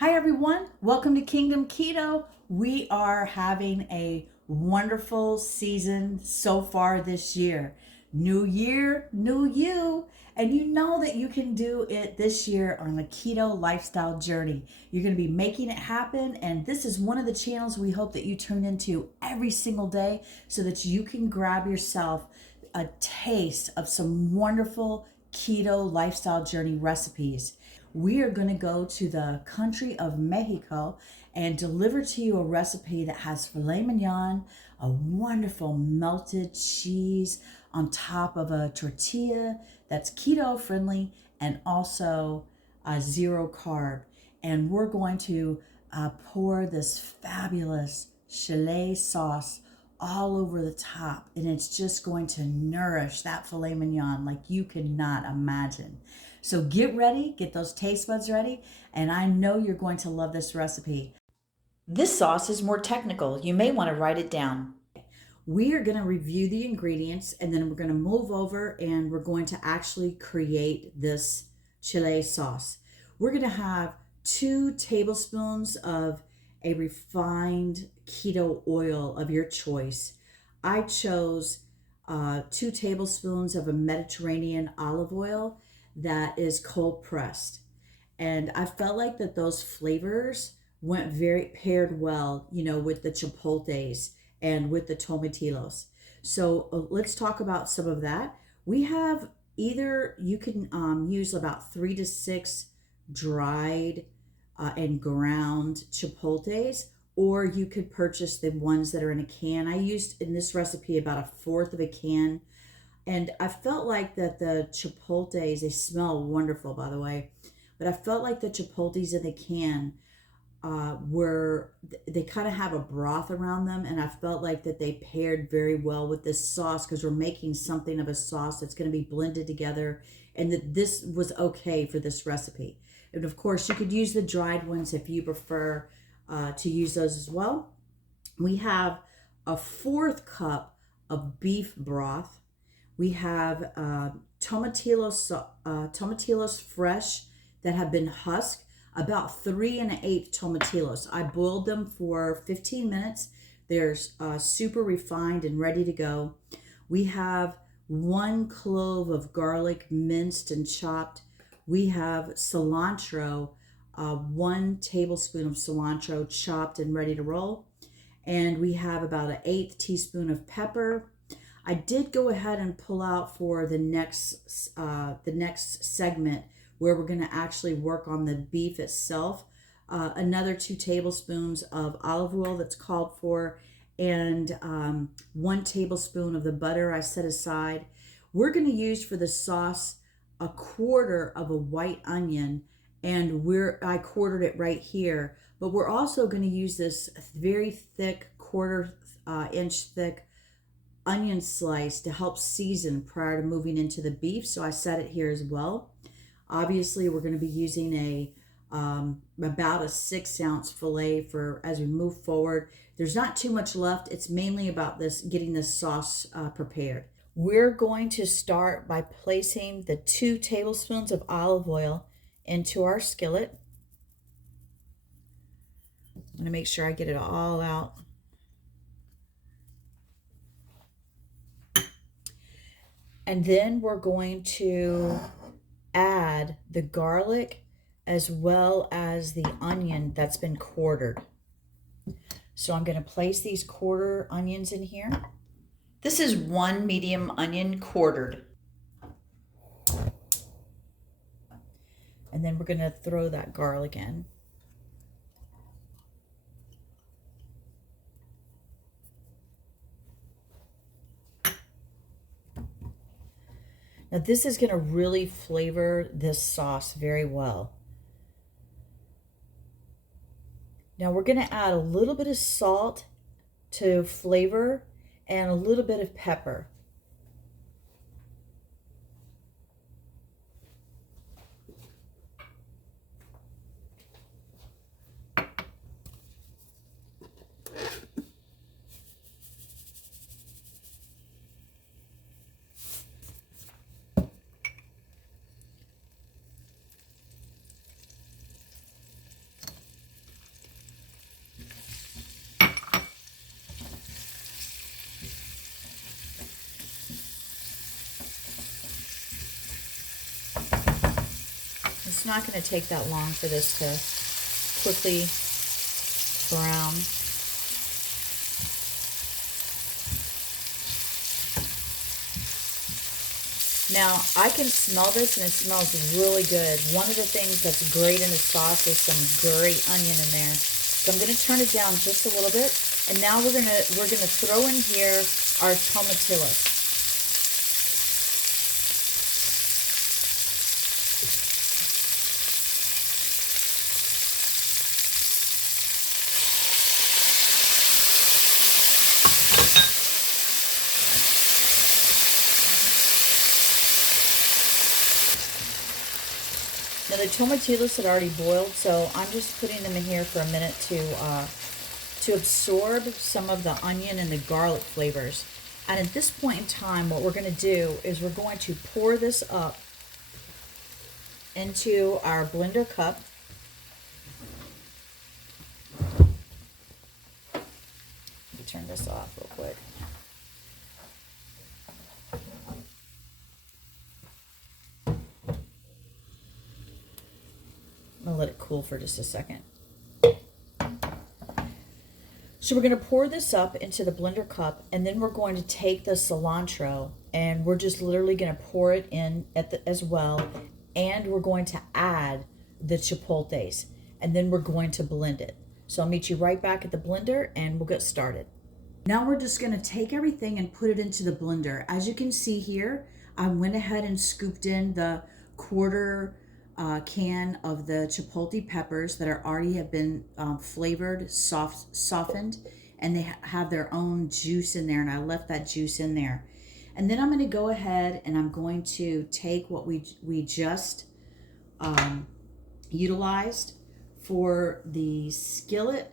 Hi everyone, welcome to Kingdom Keto. We are having a wonderful season so far this year. New year, new you. And you know that you can do it this year on a keto lifestyle journey. You're going to be making it happen. And this is one of the channels we hope that you tune into every single day so that you can grab yourself a taste of some wonderful keto lifestyle journey recipes. We are going to go to the country of Mexico and deliver to you a recipe that has filet mignon, a wonderful melted cheese on top of a tortilla that's keto friendly and also zero carb. And we're going to pour this fabulous Chile sauce all over the top, and it's just going to nourish that filet mignon like you cannot imagine. So get ready, get those taste buds ready, and I know you're going to love this recipe. This sauce is more technical. You may want to write it down. We are going to review the ingredients, and then we're going to move over and we're going to actually create this Chile sauce. We're going to have 2 tablespoons of a refined keto oil of your choice. I chose 2 tablespoons of a Mediterranean olive oil that is cold pressed. And I felt like that those flavors went very paired well, with the chipotles and with the tomatillos. So let's talk about some of that. We have either, you can use about 3 to 6 dried and ground chipotles, or you could purchase the ones that are in a can. I used in this recipe about 1/4 of a can. And I felt like that the chipotles, they smell wonderful, by the way, but I felt like the chipotles in the can they kind of have a broth around them. And I felt like that they paired very well with this sauce because we're making something of a sauce that's going to be blended together, and that this was okay for this recipe. And of course, you could use the dried ones if you prefer to use those as well. We have a 1/4 cup of beef broth. We have tomatillos fresh that have been husked, about 3 1/8 tomatillos. I boiled them for 15 minutes. They're super refined and ready to go. We have 1 clove of garlic minced and chopped. We have cilantro, 1 tablespoon of cilantro chopped and ready to roll. And we have about 1/8 teaspoon of pepper. I did go ahead and pull out for the next segment where we're going to actually work on the beef itself. Another 2 tablespoons of olive oil that's called for, and 1 tablespoon of the butter I set aside. We're going to use for the sauce 1/4 of a white onion, and I quartered it right here. But we're also going to use this very thick 1/4 inch thick onion slice to help season prior to moving into the beef. So I set it here as well. Obviously, we're going to be using about a 6-ounce filet for as we move forward. There's not too much left. It's mainly about getting this sauce prepared. We're going to start by placing the 2 tablespoons of olive oil into our skillet. I'm going to make sure I get it all out. And then we're going to add the garlic as well as the onion that's been quartered. So I'm going to place these quarter onions in here. This is 1 medium onion quartered. And then we're going to throw that garlic in. Now this is going to really flavor this sauce very well. Now we're going to add a little bit of salt to flavor and a little bit of pepper. not going to take that long for this to quickly brown. Now, I can smell this, and it smells really good. One of the things that's great in the sauce is some great onion in there. So I'm going to turn it down just a little bit, and now we're gonna throw in here our tomatillos. Now the tomatillos had already boiled, so I'm just putting them in here for a minute to absorb some of the onion and the garlic flavors. And at this point in time, what we're going to do is we're going to pour this up into our blender cup. Let me turn this off real quick. I'll let it cool for just a second. So we're going to pour this up into the blender cup, and then we're going to take the cilantro, and we're just literally going to pour it in as well, and we're going to add the chipotles, and then we're going to blend it. So I'll meet you right back at the blender, and we'll get started. Now we're just going to take everything and put it into the blender. As you can see here, I went ahead and scooped in the quarter can of the chipotle peppers that are already have been flavored, softened, and they have their own juice in there, and I left that juice in there. And then I'm going to go ahead and I'm going to take what we just utilized for the skillet.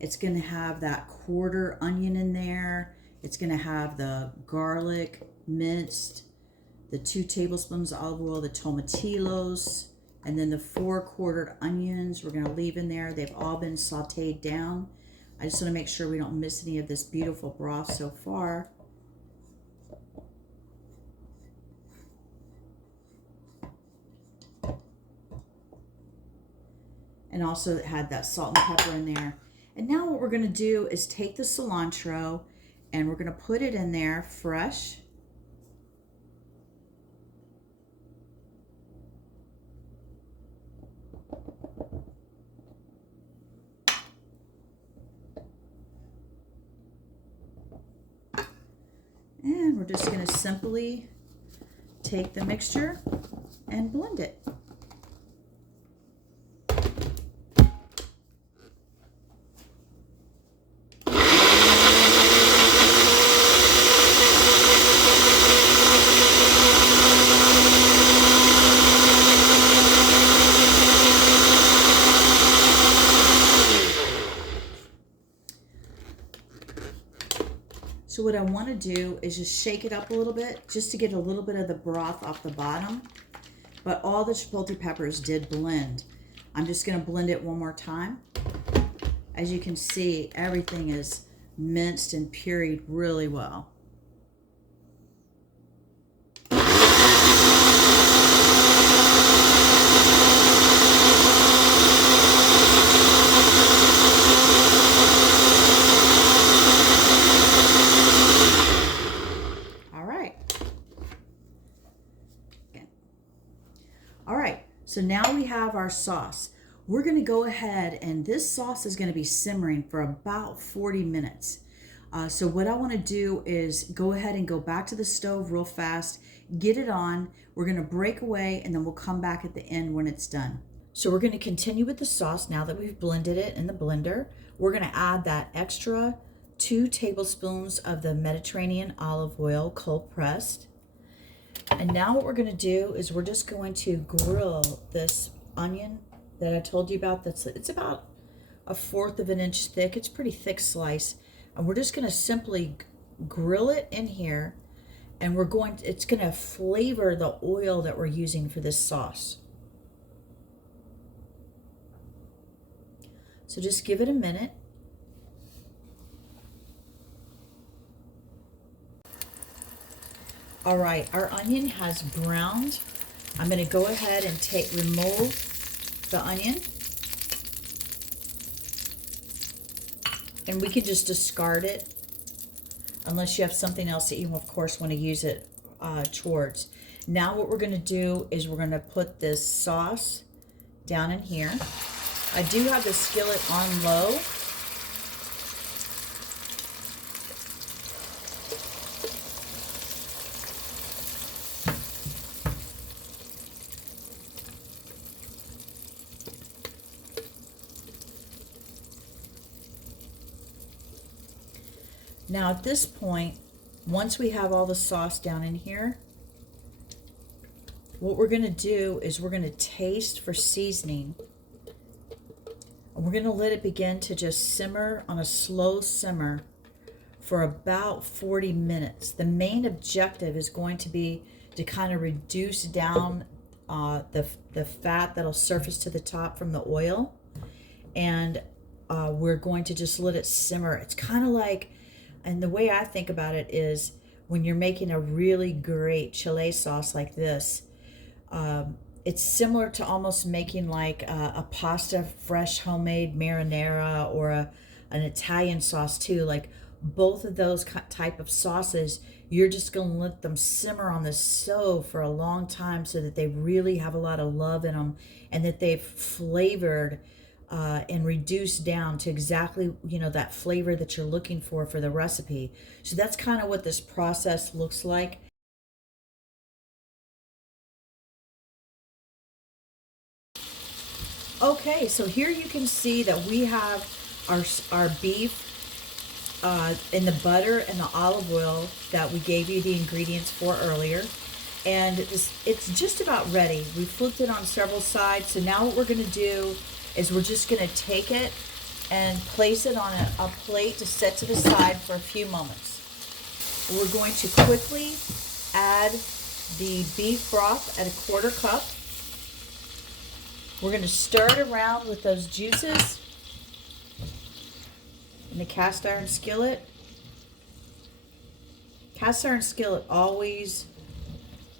It's going to have that quarter onion in there. It's going to have the garlic minced, the 2 tablespoons of olive oil, the tomatillos, and then the 4 quartered onions we're going to leave in there. They've all been sauteed down. I just want to make sure we don't miss any of this beautiful broth so far. And also it had that salt and pepper in there. And now what we're going to do is take the cilantro and we're going to put it in there fresh. And we're just going to simply take the mixture and blend it. So what I want to do is just shake it up a little bit just to get a little bit of the broth off the bottom. But all the chipotle peppers did blend. I'm just going to blend it one more time. As you can see, everything is minced and pureed really well. So now we have our sauce. We're going to go ahead, and this sauce is going to be simmering for about 40 minutes. So what I want to do is go ahead and go back to the stove real fast, get it on. We're going to break away, and then we'll come back at the end when it's done. So we're going to continue with the sauce now that we've blended it in the blender. We're going to add that extra 2 tablespoons of the Mediterranean olive oil, cold pressed. And now what we're going to do is we're just going to grill this onion that I told you about. It's about 1/4 of an inch thick. It's a pretty thick slice. And we're just going to simply grill it in here. And it's going to flavor the oil that we're using for this sauce. So just give it a minute. All right, our onion has browned. I'm going to go ahead and remove the onion. And we can just discard it unless you have something else that you, of course, want to use it towards. Now what we're going to do is we're going to put this sauce down in here. I do have the skillet on low. Now at this point, once we have all the sauce down in here, what we're going to do is we're going to taste for seasoning. And we're going to let it begin to just simmer on a slow simmer for about 40 minutes. The main objective is going to be to kind of reduce down the fat that'll surface to the top from the oil. And we're going to just let it simmer. It's kind of like, and the way I think about it is when you're making a really great Chile sauce like this, it's similar to almost making like a pasta fresh homemade marinara or an Italian sauce too. Like both of those type of sauces, you're just going to let them simmer on the stove for a long time so that they really have a lot of love in them and that they've flavored and reduced down to exactly, you know, that flavor that you're looking for the recipe. So that's kind of what this process looks like. Okay, so here you can see that we have our beef in the butter and the olive oil that we gave you the ingredients for earlier. And it's just about ready. We flipped it on several sides. So now what we're going to do is we're just going to take it and place it on a plate to set to the side for a few moments. We're going to quickly add the beef broth at a 1/4 cup. We're going to stir it around with those juices in the cast iron skillet. Cast iron skillet always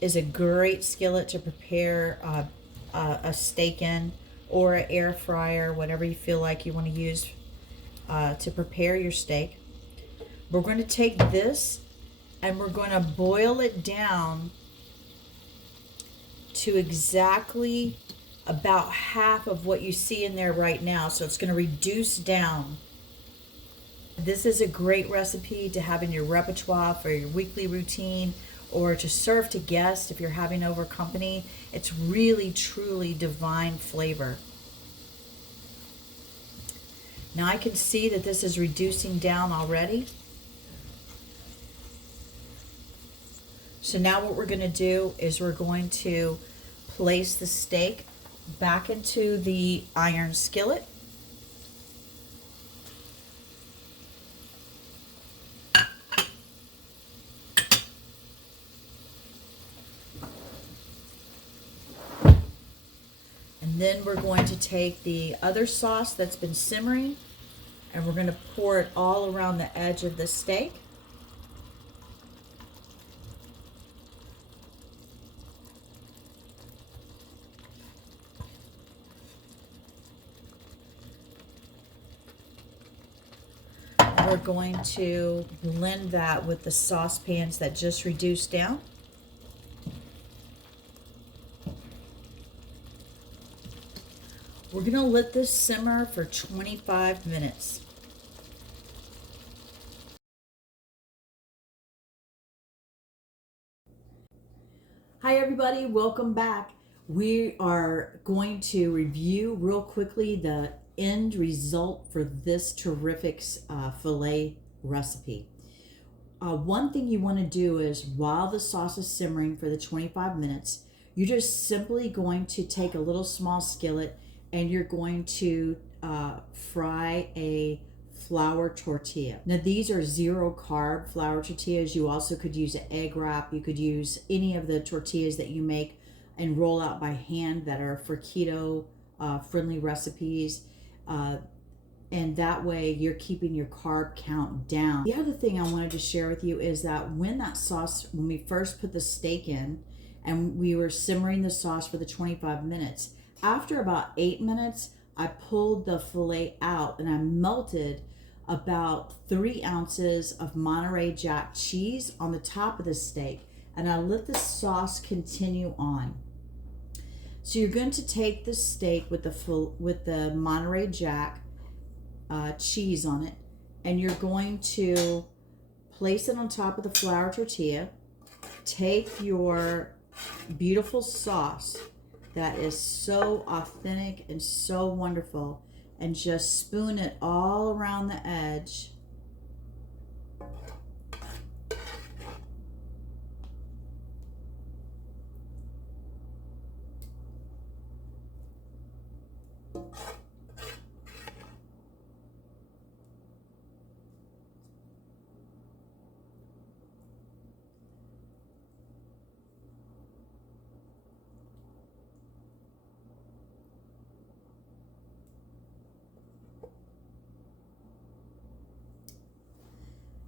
is a great skillet to prepare a steak in, or an air fryer, whatever you feel like you want to use to prepare your steak. We're going to take this and we're going to boil it down to exactly about half of what you see in there right now. So it's going to reduce down. This is a great recipe to have in your repertoire for your weekly routine or to serve to guests if you're having over company. It's really, truly divine flavor. Now I can see that this is reducing down already. So now what we're going to do is we're going to place the steak back into the iron skillet. And then we're going to take the other sauce that's been simmering and we're going to pour it all around the edge of the steak. We're going to blend that with the saucepans that just reduced down. We're going to let this simmer for 25 minutes. Hi everybody, welcome back. We are going to review real quickly the end result for this terrific filet recipe. One thing you want to do is while the sauce is simmering for the 25 minutes, you're just simply going to take a little small skillet and you're going to fry a flour tortilla. Now these are 0 carb flour tortillas. You also could use an egg wrap. You could use any of the tortillas that you make and roll out by hand that are for keto friendly recipes. And that way you're keeping your carb count down. The other thing I wanted to share with you is that when we first put the steak in and we were simmering the sauce for the 25 minutes, After about 8 minutes, I pulled the filet out and I melted about 3 ounces of Monterey Jack cheese on the top of the steak, and I let the sauce continue on. So you're going to take the steak with the Monterey Jack cheese on it, and you're going to place it on top of the flour tortilla. Take your beautiful sauce that is so authentic and so wonderful, and just spoon it all around the edge.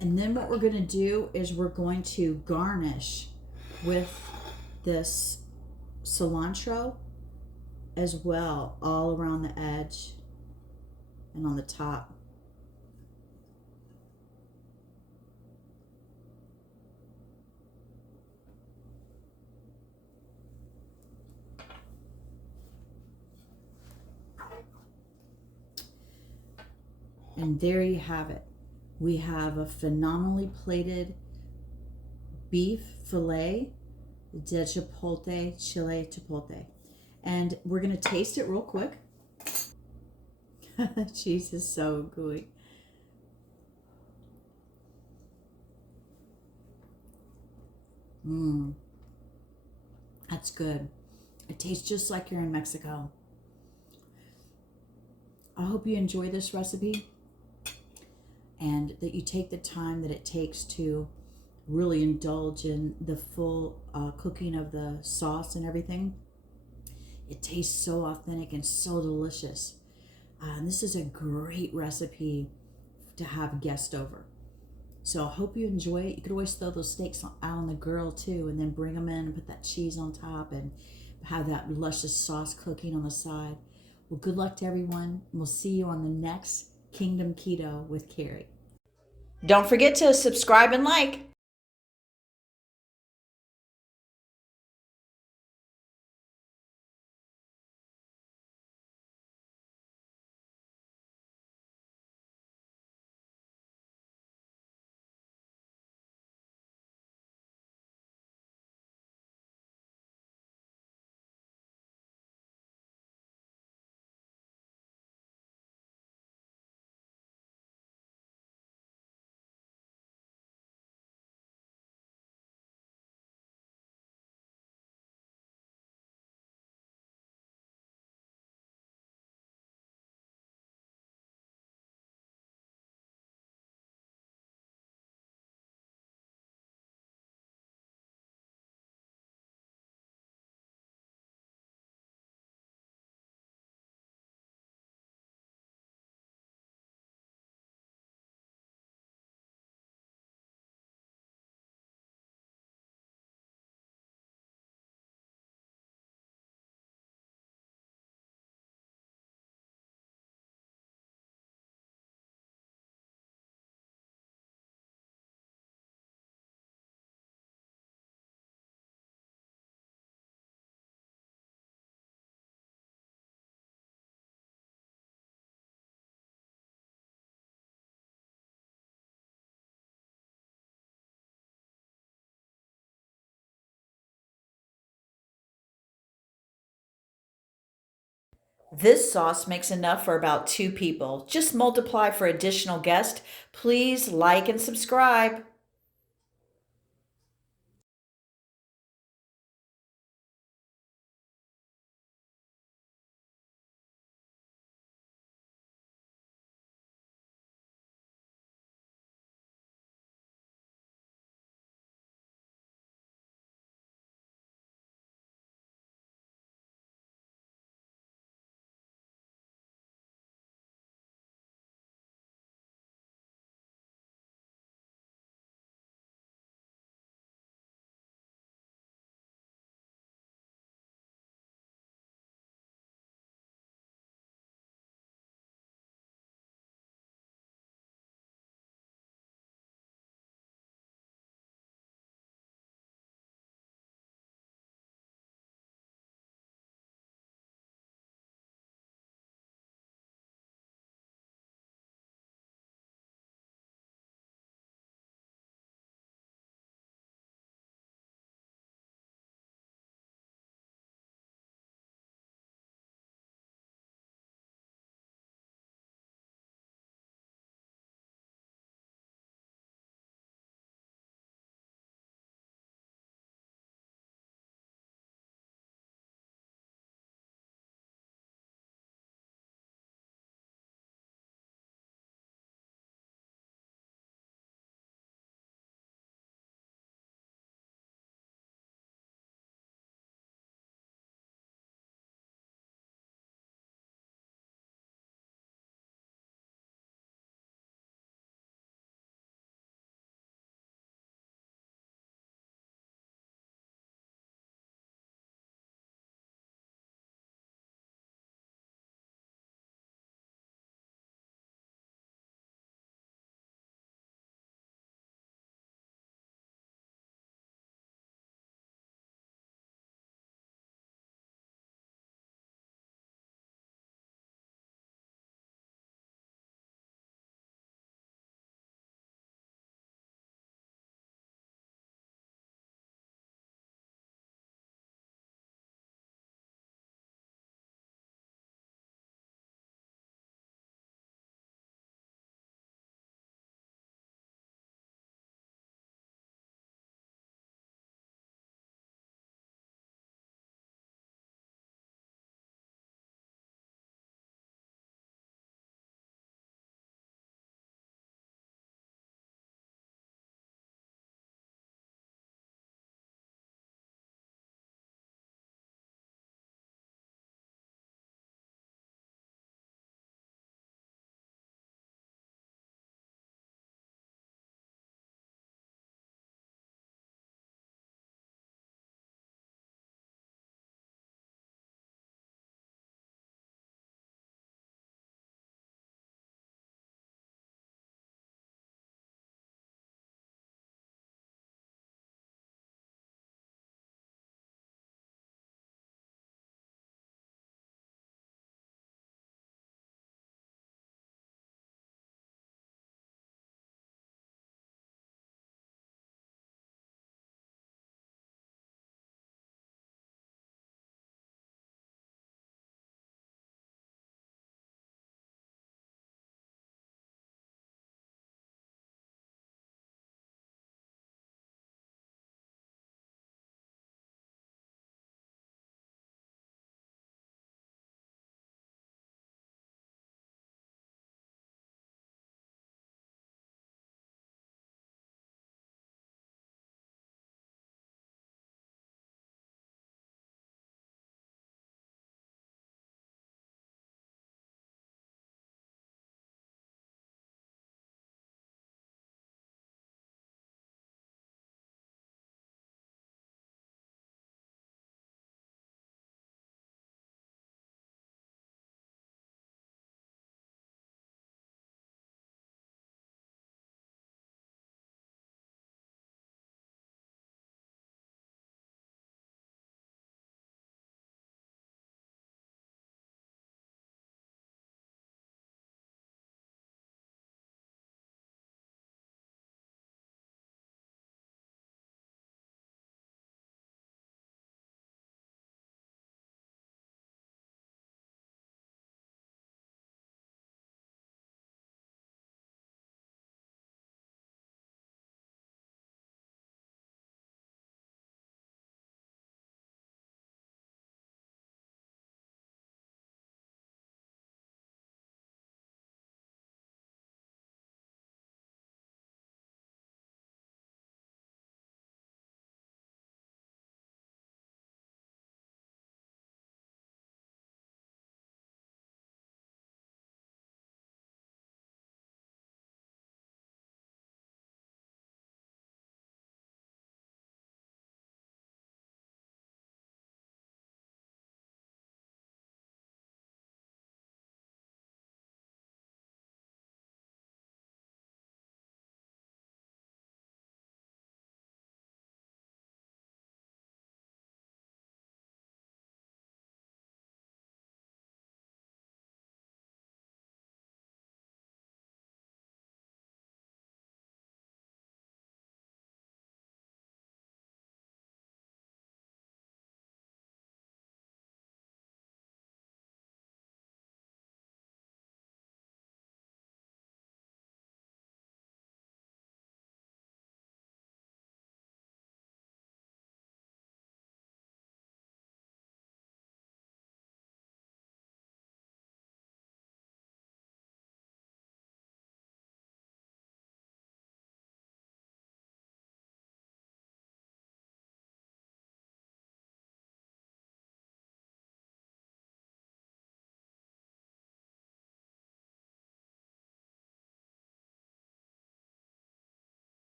And then what we're going to do is we're going to garnish with this cilantro as well, all around the edge and on the top. And there you have it. We have a phenomenally plated beef filet de Chipotle Chile Chipotle. And we're going to taste it real quick. Cheese is so gooey. That's good. It tastes just like you're in Mexico. I hope you enjoy this recipe and that you take the time that it takes to really indulge in the full cooking of the sauce and everything. It tastes so authentic and so delicious. And this is a great recipe to have guests over. So I hope you enjoy it. You could always throw those steaks out on the grill too, and then bring them in and put that cheese on top and have that luscious sauce cooking on the side. Well, good luck to everyone. We'll see you on the next Kingdom Keto with Carrie. Don't forget to subscribe and like. This sauce makes enough for about 2 people. Just multiply for additional guests. Please like and subscribe.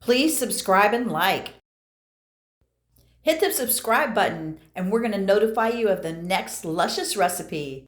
Please subscribe and like. Hit the subscribe button and we're going to notify you of the next luscious recipe.